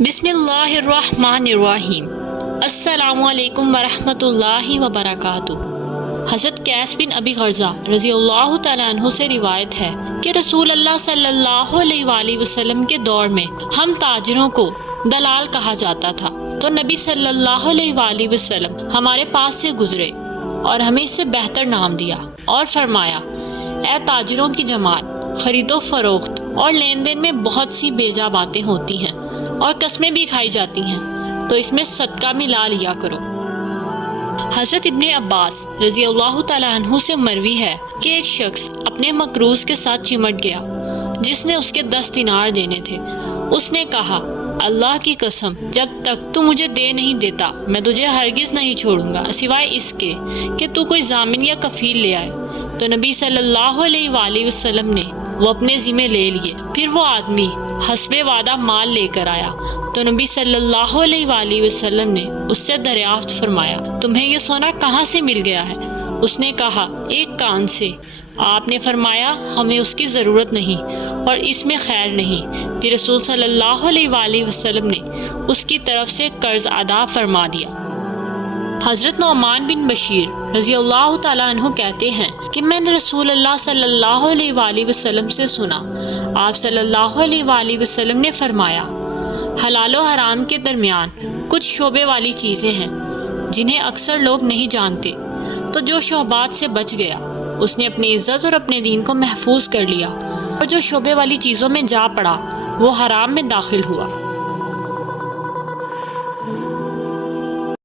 بسم اللہ الرحمن الرحیم۔ السلام علیکم ورحمۃ اللہ وبرکاتہ۔ حضرت قیس بن ابی غرزہ رضی اللہ تعالیٰ عنہ سے روایت ہے کہ رسول اللہ صلی اللہ علیہ وآلہ وسلم کے دور میں ہم تاجروں کو دلال کہا جاتا تھا، تو نبی صلی اللہ علیہ وآلہ وسلم ہمارے پاس سے گزرے اور ہمیں اس سے بہتر نام دیا اور فرمایا، اے تاجروں کی جماعت، خرید و فروخت اور لین دین میں بہت سی بیجا باتیں ہوتی ہیں اور قسمیں بھی کھائی جاتی ہیں، تو اس میں صدقہ ملا لیا کرو۔ حضرت ابن عباس رضی اللہ تعالیٰ عنہ سے مروی ہے کہ ایک شخص اپنے مقروض کے ساتھ چمٹ گیا جس نے اس کے 10 دینار دینے تھے۔ اس نے کہا، اللہ کی قسم، جب تک تو مجھے دے نہیں دیتا میں تجھے ہرگز نہیں چھوڑوں گا سوائے اس کے کہ تو کوئی ضامن یا کفیل لے آئے۔ تو نبی صلی اللہ علیہ وآلہ وسلم نے وہ اپنے ذمہ لے لیے۔ پھر وہ آدمی حسب وعدہ مال لے کر آیا تو نبی صلی اللہ علیہ وآلہ وسلم نے اس سے دریافت فرمایا، تمہیں یہ سونا کہاں سے مل گیا ہے؟ اس نے کہا، ایک کان سے۔ آپ نے فرمایا، ہمیں اس کی ضرورت نہیں اور اس میں خیر نہیں۔ پھر رسول صلی اللہ علیہ وآلہ وسلم نے اس کی طرف سے قرض ادا فرما دیا۔ حضرت نعمان بن بشیر رضی اللہ تعالیٰ عنہ کہتے ہیں کہ میں نے رسول اللہ صلی اللہ علیہ وآلہ وسلم سے سنا، آپ صلی اللہ علیہ وآلہ وسلم نے فرمایا، حلال و حرام کے درمیان کچھ شعبے والی چیزیں ہیں جنہیں اکثر لوگ نہیں جانتے، تو جو شعبات سے بچ گیا اس نے اپنی عزت اور اپنے دین کو محفوظ کر لیا، اور جو شعبے والی چیزوں میں جا پڑا وہ حرام میں داخل ہوا۔